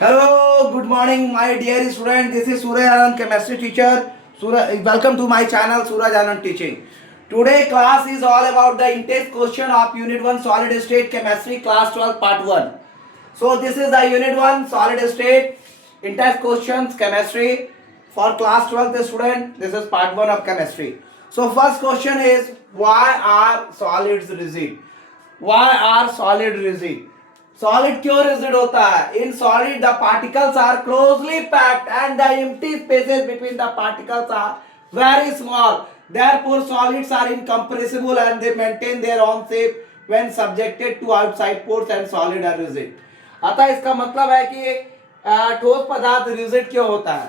Hello, good morning, my dear student. This is Suraj Anand, chemistry teacher. Welcome to my channel, Suraj Anand Teaching. Today class is all about the intake question of Unit 1 Solid State Chemistry, Class 12, Part 1. So this is the Unit 1 Solid State intake questions Chemistry for Class 12 student. This is Part 1 of Chemistry. So first question is, why are solids rigid? Why are solid rigid? Solid क्यों rigid होता है? In solid the particles are closely packed and the empty spaces between the particles are very small, therefore solids are incompressible and they maintain their own shape when subjected to outside force and solid are rigid. अतः इसका मतलब है कि ठोस पदार्थ rigid क्यों होता है?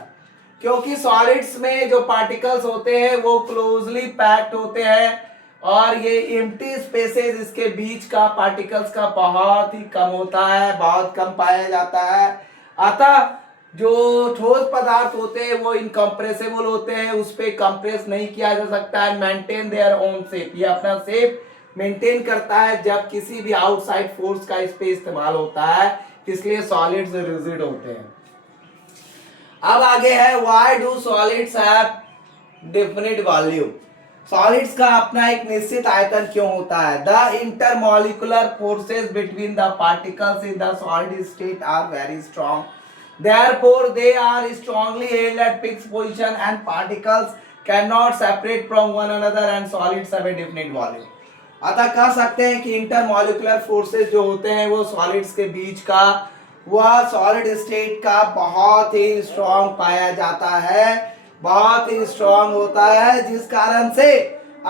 क्योंकि सॉलिड्स में जो पार्टिकल्स होते हैं वो क्लोजली पैक्ड होते हैं और ये एम्प्टी स्पेसेस इसके बीच का पार्टिकल्स का बहुत ही कम होता है, बहुत कम पाया जाता है। अतः जो ठोस पदार्थ होते हैं वो इनकम्प्रेसिबल होते हैं, उस पे कंप्रेस नहीं किया जा सकता है। मेंटेन देयर ओन शेप, ये अपना शेप मेंटेन करता है जब किसी भी आउटसाइड फोर्स का इस पे इस्तेमाल होता है, इसलिए सॉलिड्स रिजिड होते हैं। अब आगे है, why do solids have definite volume? Solids का अपना एक निश्चित आयतन क्यों होता है? The intermolecular forces between the particles in the solid state are very strong, therefore they are strongly held at fixed position and particles cannot separate from one another and solids have a definite volume. अतः कह सकते हैं कि intermolecular forces जो होते हैं वो solids के बीच का वह सॉलिड स्टेट का बहुत ही स्ट्रॉन्ग पाया जाता है, बहुत ही स्ट्रॉन्ग होता है, जिस कारण से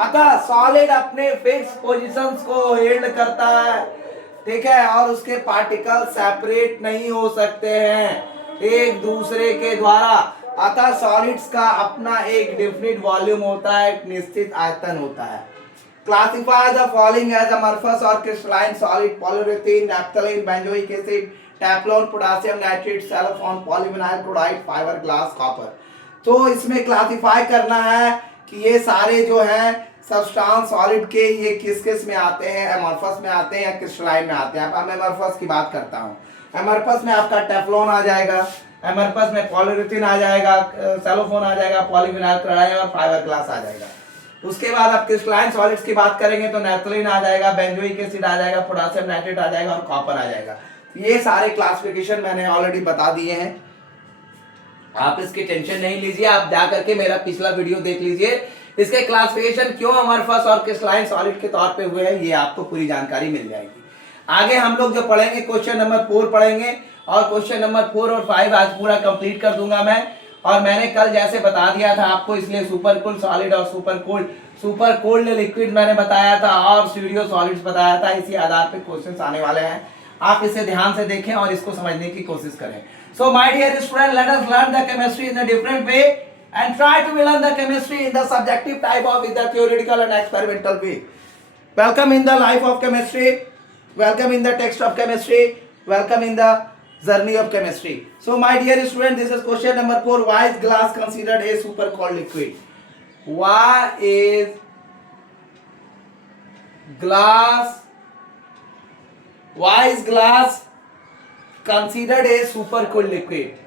अतः सॉलिड अपने फिक्स पोजीशंस को होल्ड करता है, ठीक है, और उसके पार्टिकल सेपरेट नहीं हो सकते हैं एक दूसरे के द्वारा। अतः सॉलिड्स का अपना एक डेफिनिट वॉल्यूम होता है, एक निश्चित आयतन होता है। क्लासिफाई द फॉलोइंग एज अमorphous और crystalline solid: polyurethane, naphthalene, benzoic acid, Teflon, potassium nitrate, cellphone, polyvinyl chloride, fibre glass, copper. तो इसमें क्लासिफाई करना है कि ये सारे जो हैं सब्सटेंस सॉलिड के ये किस किस में आते हैं, अमorphous में आते हैं या क्रिस्टलाइन में आते हैं। अब मैं अमorphous की बात करता हूँ। अमorphous में आपका टेफ्लॉन आ जाएगा, अमorphous में पॉलीयुरेथेन आ जाएगा, सेलोफोन आ जाएगा, पॉलीविनाइल क्लोराइड और फाइबर ग्लास आ जाएगा। उसके बाद आप क्रिस्टलाइन सॉलिड्स की बात करेंगे तो नैप्थलीन आ जाएगा, बेंजोइक एसिड आ जाएगा, पोटेशियम नाइट्रेट आ जाएगा और कॉपर आ जाएगा। ये सारे क्लासिफिकेशन मैंने ऑलरेडी बता दिए हैं, आप इसकी टेंशन नहीं लीजिए, आप जा करके मेरा पिछला वीडियो देख लीजिए। इसके क्लासिफिकेशन क्यों अमorphous और क्रिस्टलाइन सॉलिड के तौर पे हुए हैं, ये आपको पूरी जानकारी मिल जाएगी। आगे हम लोग जो पढ़ेंगे क्वेश्चन नंबर 4 पढ़ेंगे और क्वेश्चन नंबर 4 और 5 आज पूरा कंप्लीट कर दूंगा मैं। और मैंने कल जैसे बता दिया था आपको, इसलिए सुपर कूल्ड सॉलिड और सुपर कोल्ड लिक्विड मैंने बताया था और स्टूडियो सॉलिड्स बताया था। इसी आधार पे क्वेश्चंस आने वाले हैं, आप इसे ध्यान से देखें और इसको समझने की कोशिश करें। So my dear student, let us learn the chemistry in a different way and try to learn the chemistry in the subjective type of in the theoretical and experimental way. Welcome in the life of chemistry, welcome in the text of chemistry, welcome in the journey of chemistry. So my dear student, this is question number 4. Why is glass considered a super cold liquid? Why is glass considered a super cooled liquid?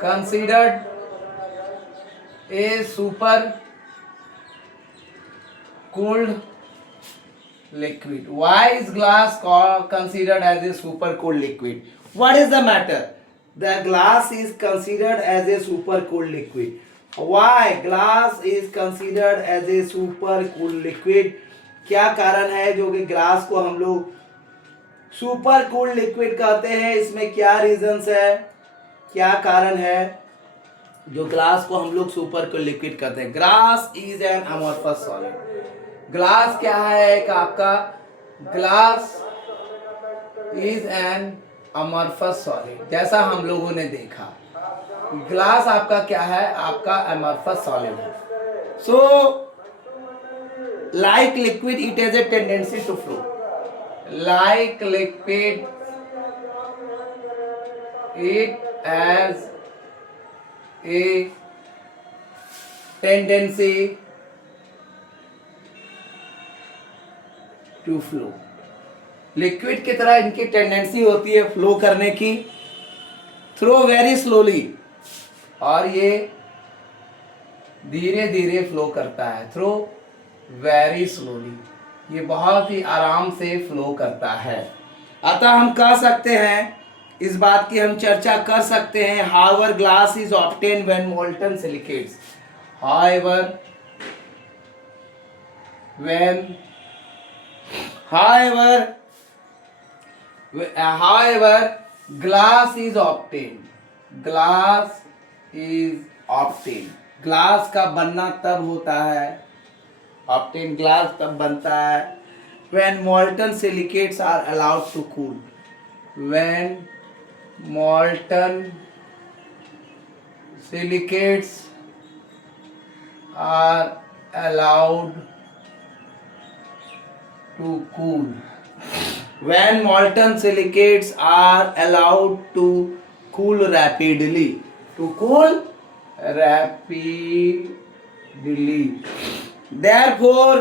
Considered a super cooled liquid. Why is glass considered as a super cooled liquid? What is the matter? The glass is considered as a super cooled liquid. Why glass is considered as a super cooled liquid? क्या कारण है जो कि glass को हम लोग super cooled liquid कहते हैं? इसमें क्या रीजंस है, क्या कारण है जो ग्लास को हम लोग सुपर कूल्ड लिक्विड कहते हैं? Glass is an amorphous solid. Glass क्या है एक आपका? Glass is an amorphous solid. जैसा हम लोगों ने देखा, ग्लास आपका क्या है? आपका अमorphous सॉलिड है। So like liquid it has a tendency to flow. Like liquid, it has a tendency to flow. Liquid की तरह इनकी टेंडेंसी होती है फ्लो करने की, थ्रो वेरी स्लोली, और ये धीरे धीरे फ्लो करता है। थ्रो वेरी स्लोली, ये बहुत ही आराम से फ्लो करता है। अतः हम कह सकते हैं, इस बात की हम चर्चा कर सकते हैं, however glass is obtain when molten silicates, however when however glass is obtained, glass का बनना तब होता है, obtain ग्लास तब बनता है when molten silicates are allowed to cool, when molten silicates are allowed to cool, when molten silicates are allowed to cool rapidly, to cool rapidly, therefore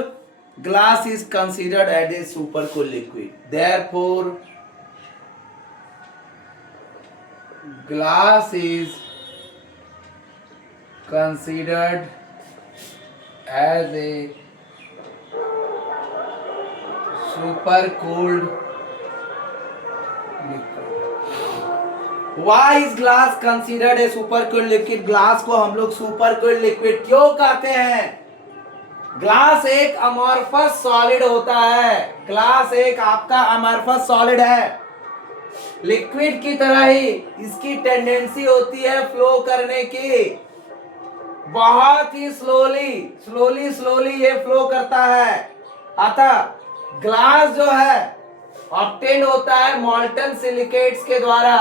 glass is considered as a supercooled liquid, therefore glass is considered as a super cooled liquid. Why is glass considered a super cooled liquid? Glass को हम लोग super cooled liquid क्यों कहते हैं? Glass एक amorphous solid होता है, glass एक आपका अमॉर्फस सॉलिड है, लिक्विड की तरह ही इसकी टेंडेंसी होती है फ्लो करने की, बहुत ही स्लोली ये फ्लो करता है। अतः ग्लास जो है ऑब्टेन होता है मॉल्टन सिलिकेट्स के द्वारा,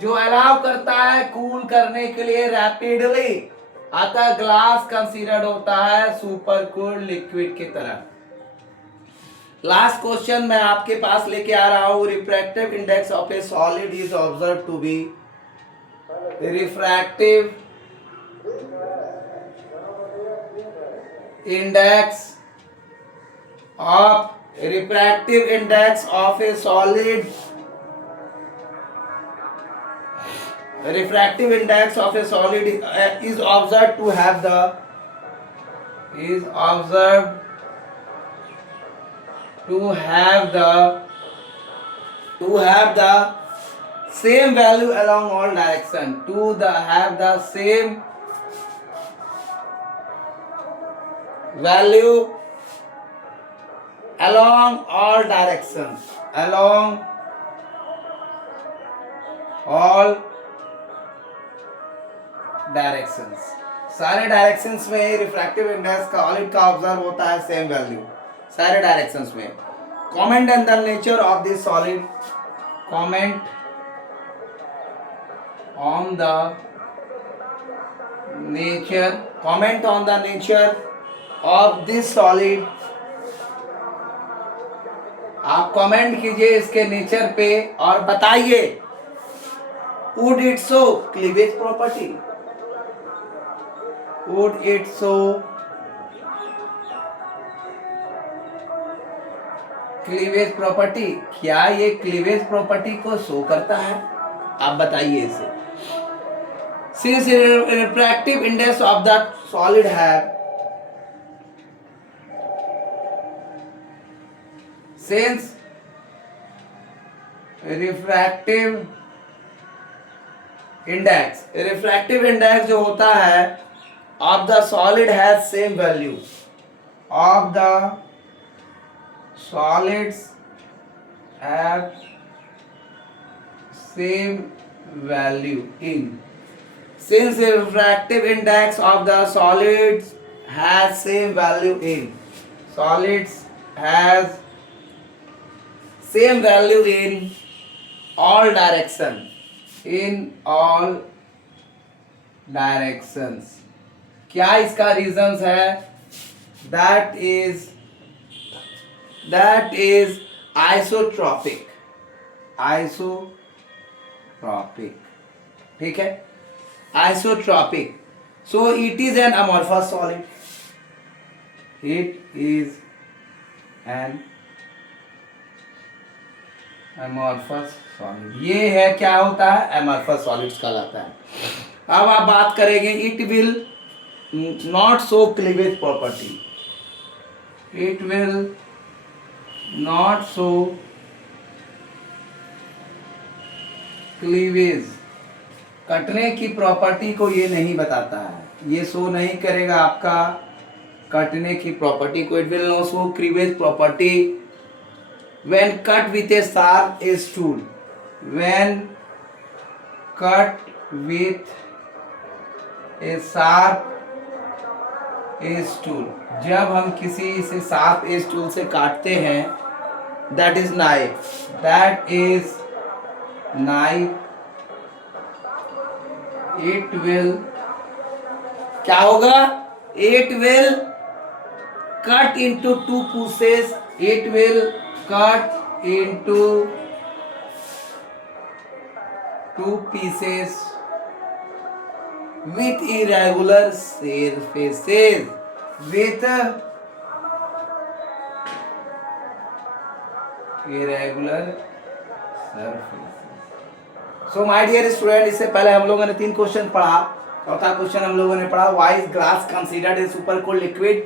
जो अलाउ करता है कूल करने के लिए रैपिडली, अतः ग्लास कंसीडर्ड होता है सुपर कूल्ड लिक्विड की तरह। लास्ट क्वेश्चन मैं आपके पास लेके आ रहा हूं, refractive index of a solid is observe to be, refractive index of refractive index of a solid, refractive index of a solid is observed to have the, is observed to have the same value along all direction, have the same value along all directions, along all directions, सारे directions में refractive index का solid का observe होता है same value सारे directions में। Comment on the nature of this solid, comment on the nature, comment on the nature of this solid, आप comment कीजिए इसके नेचर पे और बताइए would it show cleavage property, would it show cleavage property, क्या ये cleavage property को show करता है, आप बताइए इसे। Since refractive index of the solid है, since refractive index जो होता है of the solid has same value, of the solids have same value in, since the refractive index of the solids has same value in, solids has same value in all direction, in all directions, क्या इसका reasons है? that is isotropic, ठीक है, isotropic, so it is an amorphous solid, it is an amorphous solid, ये है क्या होता है, एमॉर्फस सॉलिड्स कहलाता है। अब आप बात करेंगे it will not show cleavage property, it will not show cleavage, कटने की प्रॉपर्टी को ये नहीं बताता है, ये शो नहीं करेगा आपका कटने की प्रॉपर्टी को। It will not show cleavage property when cut with a sharp edge tool, when cut with a sharp edge tool, जब हम किसी से शार्प एज टूल से काटते हैं, that is knife, it will क्या होगा, it will cut into two pieces, it will cut into two pieces with irregular surfaces, with irregular surfaces। So my dear student, इससे पहले हम लोगों ने 3 क्वेश्चन पढ़ा। चौथा क्वेश्चन हम लोगों ने पढ़ा, why is glass considered a super cold liquid?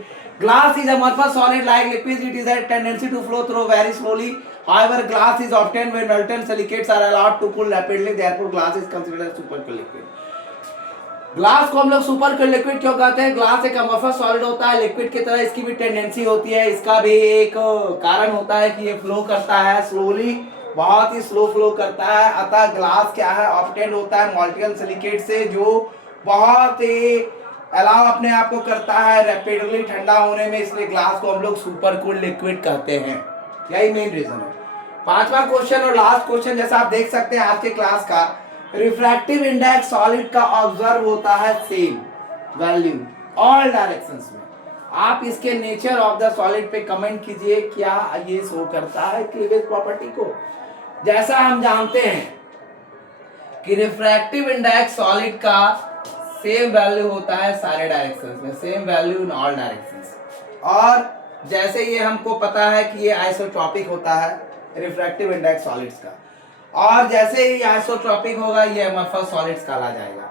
Glass is amorphous solid like liquids. It is a tendency to flow through very slowly. However, glass is obtained when molten silicates are allowed to cool rapidly. Therefore, glass is considered a super cold liquid. Glass को हम लोग super cold liquid क्यों कहते हैं? Glass एक amorphous solid होता है, liquid की तरह इसकी भी टेंडेंसी होती है। इसका भी एक कारण होता है कि ये फ्लो करता है स्लोली, बहुत ही स्लो फ्लो करता है। अतः ग्लास क्या है, ऑब्टेन होता है मोल्टेन सिलिकेट से, जो बहुत ही अलाउ अपने आप को करता है रैपिडली ठंडा होने में, इसलिए ग्लास को हम लोग सुपर कूल्ड लिक्विड कहते हैं। यही मेन रीजन है। 5वां क्वेश्चन और लास्ट क्वेश्चन, जैसा आप देख सकते हैं आज के क्लास का, रिफ्रैक्टिव इंडेक्स सॉलिड का ऑब्जर्व होता है सेम वैल्यू ऑल डायरेक्शंस में। आप इसके नेचर ऑफ द सॉलिड पे कमेंट कीजिए, क्या ये शो करता है क्लीवेज प्रॉपर्टी को? जैसा हम जानते हैं कि रिफ्रैक्टिव इंडेक्स सॉलिड का सेम वैल्यू होता है सारे डायरेक्शंस में, same value in all directions. और जैसे ये हमको पता है कि ये आइसोट्रॉपिक होता है रिफ्रैक्टिव इंडेक्स सॉलिड्स का, और जैसे ही आइसोट्रॉपिक होगा ये अमॉर्फस सॉलिड्स कहला जाएगा।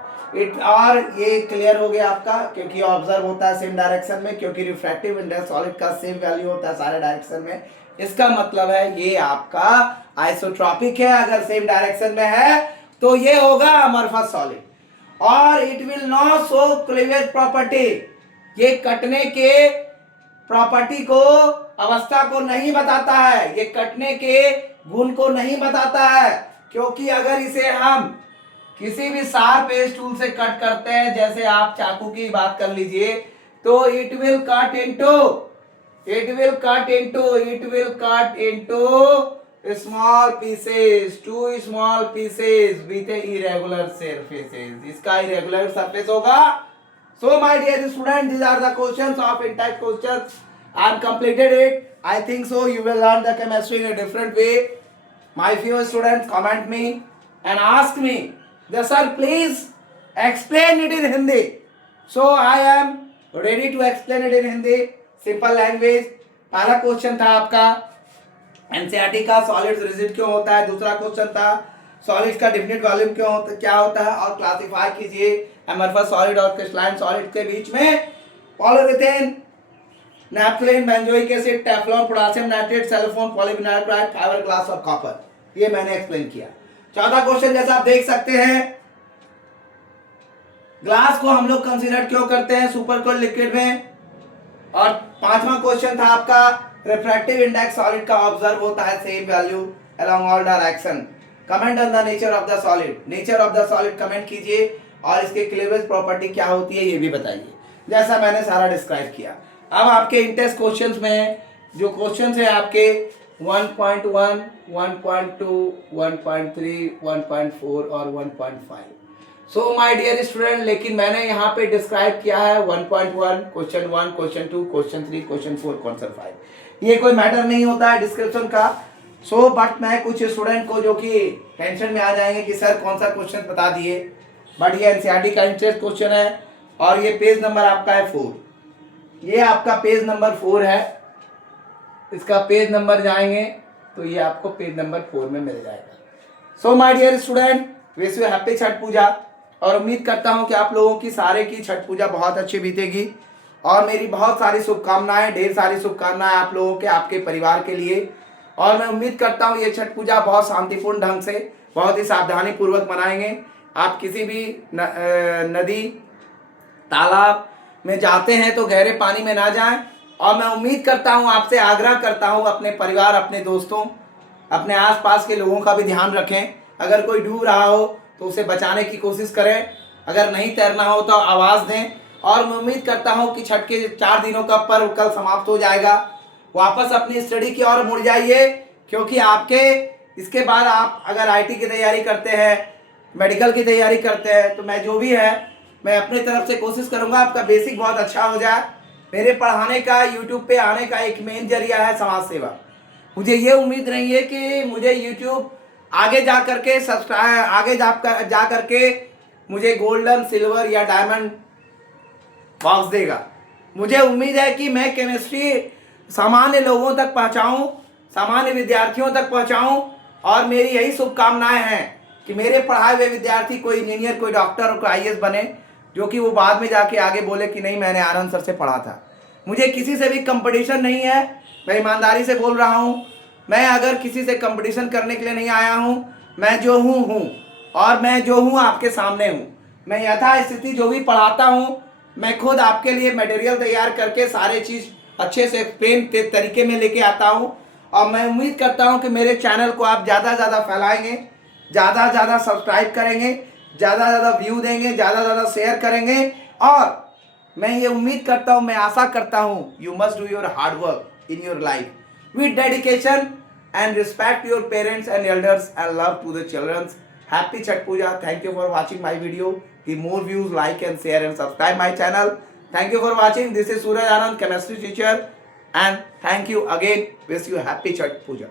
और ये क्लियर हो गया आपका, क्योंकि ऑब्जर्व होता है सेम डायरेक्शन में, क्योंकि रिफ्रैक्टिव इंडेक्स सॉलिड का सेम वैल्यू होता है सारे डायरेक्शन में। इसका मतलब है ये आपका आइसोट्रॉपिक है, अगर सेम डायरेक्शन में है तो ये होगा अमॉर्फस सॉलिड। और it will not show cleavage property, ये कटने के प्रॉपर्टी को, अवस्था को नहीं बताता है, ये कटने के गुण को नहीं बताता है। क्योंकि अगर इसे हम किसी भी शार्प एज टूल से कट करते हैं, जैसे आप चाकू की बात कर लीजिए, तो it will cut into small pieces, two small pieces with irregular surfaces. इसका irregular surface होगा। So my dear students, these are the questions of in-type questions. I have completed it. I think so you will learn the chemistry in a different way. My few students comment me and ask me, sir, please explain it in Hindi. So I am ready to explain it in Hindi, simple language. पहला question था आपका NCERT का, solids rigid क्यों होता है। दूसरा question था solids का डेफिनेट वॉल्यूम क्यों होता है, क्या होता है, और क्लासिफाई कीजिए अमॉर्फस सॉलिड और क्रिस्टलाइन सॉलिड के बीच में। Polyurethane, naphthalene, benzoic acid, Teflon, potassium nitrate, cellphone, polyvinyl chloride, fibre glass और कॉपर, ये मैंने एक्सप्लेन किया। चौथा क्वेश्चन, जैसा आप देख सकते हैं, ग्लास को हम लोग कंसीडर क्यों करते हैं सुपर कोल्ड लिक्विड में। और 5वां क्वेश्चन था आपका, रिफ्रैक्टिव इंडेक्स सॉलिड का ऑब्जर्व होता है same value along all direction. Comment on the nature of the solid, nature of the solid comment कीजिए, और इसके क्लीवेज प्रॉपर्टी क्या होती है ये भी बताइए, जैसा मैंने सारा डिस्क्राइब किया। अब आपके इंटेस्ट क्वेश्चंस में जो क्वेश्चंस है आपके 1.1, 1.2, 1.3, 1.4 और 1.5। सो माय डियर स्टूडेंट, लेकिन मैंने यहाँ पे डिस्क्राइब किया है 1.1, question 1, question 2, question 3, question 4, question 5। ये कोई मैटर नहीं होता है डिस्क्रिप्शन का। सो बट मैं कुछ स्टूडेंट को जो कि टेंशन में आ जाएंगे कि सर कौन सा क्वेश्चन बता दिए, बट ये एनसीईआरटी का इंटरेस्ट क्वेश्चन है, और ये पेज नंबर आपका है 4। ये आपका पेज नंबर 4 है, इसका पेज नंबर जाएंगे तो ये आपको पेज नंबर 4 में मिल जाएगा। So my dear student, wish you happy Chhath Puja और उम्मीद करता हूँ कि आप लोगों की सारे की छठ पूजा बहुत अच्छी बीतेगी और मेरी बहुत सारी शुभकामनाएं, ढेर सारी शुभकामनाएं आप लोगों के, आपके परिवार के लिए। और मैं उम्मीद करता हूँ ये छठ पूजा बहुत शांतिपूर्ण ढंग से, बहुत ही सावधानी पूर्वक मनाएंगे। आप किसी भी नदी तालाब में जाते हैं तो गहरे पानी में ना जाएं। और मैं उम्मीद करता हूँ, आपसे आग्रह करता हूँ, अपने परिवार, अपने दोस्तों, अपने आसपास के लोगों का भी ध्यान रखें। अगर कोई डूब रहा हो तो उसे बचाने की कोशिश करें, अगर नहीं तैरना हो तो आवाज़ दें। और मैं उम्मीद करता हूँ कि छठ के 4 दिनों का पर्व कल समाप्त हो जाएगा। वापस अपनी स्टडी की ओर मुड़ जाइए, क्योंकि आपके इसके बाद आप अगर आईटी की तैयारी करते हैं, मेडिकल की तैयारी करते हैं, तो मैं जो भी है मैं अपनी तरफ से कोशिश करूँगा आपका बेसिक बहुत अच्छा हो जाए। मेरे पढ़ाने का, यूट्यूब पे आने का एक मेन जरिया है समाज सेवा। मुझे ये उम्मीद नहीं है कि मुझे यूट्यूब आगे जा करके सब्सक्राइब, आगे जा करके मुझे गोल्डन, सिल्वर या डायमंड बॉक्स देगा। मुझे उम्मीद है कि मैं केमिस्ट्री सामान्य लोगों तक पहुंचाऊं, सामान्य विद्यार्थियों तक पहुंचाऊं। और मेरी यही शुभकामनाएं हैं कि मेरे पढ़ाए हुए विद्यार्थी कोई इंजीनियर, कोई डॉक्टर और कोई आईएएस बने, जो कि वो बाद में जाके आगे बोले कि नहीं मैंने आनंद सर से पढ़ा था। मुझे किसी से भी कंपटीशन नहीं है, मैं ईमानदारी से बोल रहा हूँ। मैं अगर किसी से कंपटीशन करने के लिए नहीं आया हूँ, मैं जो हूँ और मैं जो हूँ आपके सामने हूँ। मैं यथास्थिति जो भी पढ़ाता हूँ, मैं खुद आपके लिए मटेरियल तैयार करके सारे चीज़ अच्छे से एक्सप्लेन के तरीके में लेके आता हूँ। और मैं उम्मीद करता हूँ कि मेरे चैनल को आप ज़्यादा से ज़्यादा फैलाएंगे, ज़्यादा से ज़्यादा सब्सक्राइब करेंगे, ज़्यादा से ज़्यादा व्यू देंगे, ज़्यादा से ज़्यादा शेयर करेंगे। और मैं ये उम्मीद करता हूँ, मैं आशा करता हूँ, you must do your hard work in your life with dedication and respect your parents and elders and love to the children. Happy Chhat Puja. Thank you for watching my video. Give more views, like and share and subscribe my channel. Thank you for watching. This is Suraj Anand, chemistry teacher, and thank you again. Wish you happy Chhat Puja.